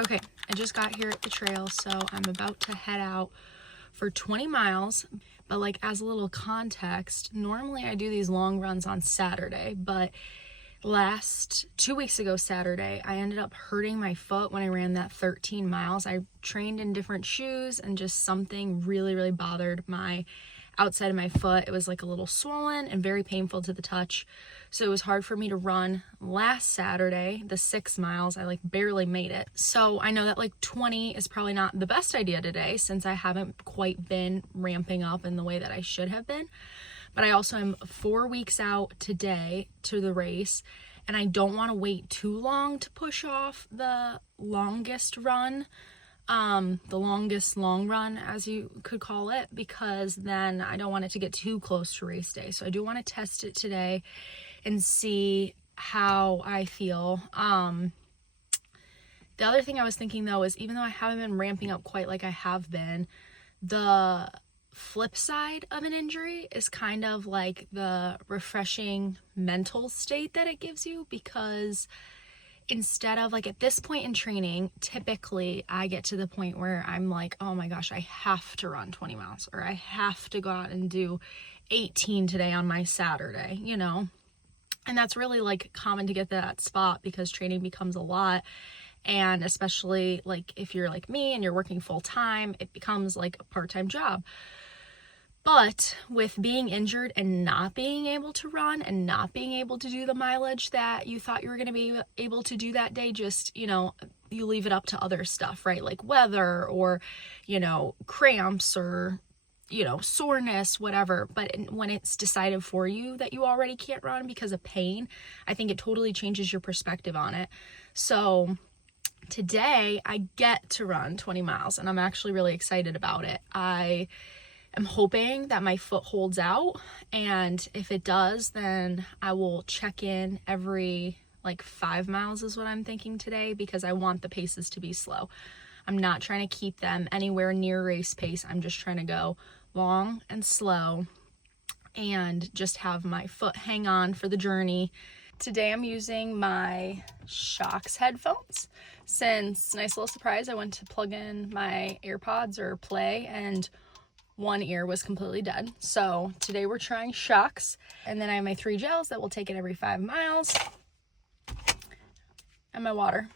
Okay, I just got here at the trail, so I'm about to head out for 20 miles. But like as a little context, normally I do these long runs on Saturday, but 2 weeks ago Saturday, I ended up hurting my foot when I ran that 13 miles. I trained in different shoes and just something really, really bothered my outside of my foot. It was like a little swollen and very painful to the touch. So it was hard for me to run last Saturday, the 6 miles. I like barely made it. So I know that like 20 is probably not the best idea today since I haven't quite been ramping up in the way that I should have been. But I also am 4 weeks out today to the race, and I don't want to wait too long to push off the longest run, the longest long run, as you could call it, because then I don't want it to get too close to race day. So I do want to test it today and see how I feel. The other thing I was thinking though is, even though I haven't been ramping up quite like I have been, the flip side of an injury is kind of like the refreshing mental state that it gives you, because instead of like at this point in training, typically I get to the point where I'm like, oh my gosh, I have to run 20 miles or I have to go out and do 18 today on my Saturday, you know? And that's really like common to get that spot because training becomes a lot. And especially like if you're like me and you're working full time, it becomes like a part-time job. But with being injured and not being able to run and not being able to do the mileage that you thought you were going to be able to do that day, just, you know, you leave it up to other stuff, right? Like weather or, you know, cramps or, you know, soreness, whatever. But when it's decided for you that you already can't run because of pain, I think it totally changes your perspective on it. So today I get to run 20 miles and I'm actually really excited about it. I'm hoping that my foot holds out, and if it does, then I will check in every like 5 miles is what I'm thinking today, because I want the paces to be slow. I'm not trying to keep them anywhere near race pace. I'm just trying to go long and slow and just have my foot hang on for the journey. Today I'm using my Shokz headphones. Since, nice little surprise, I went to plug in my AirPods or play and one ear was completely dead. So today we're trying Shokz, and then I have my 3 gels that will take it every 5 miles, and my water.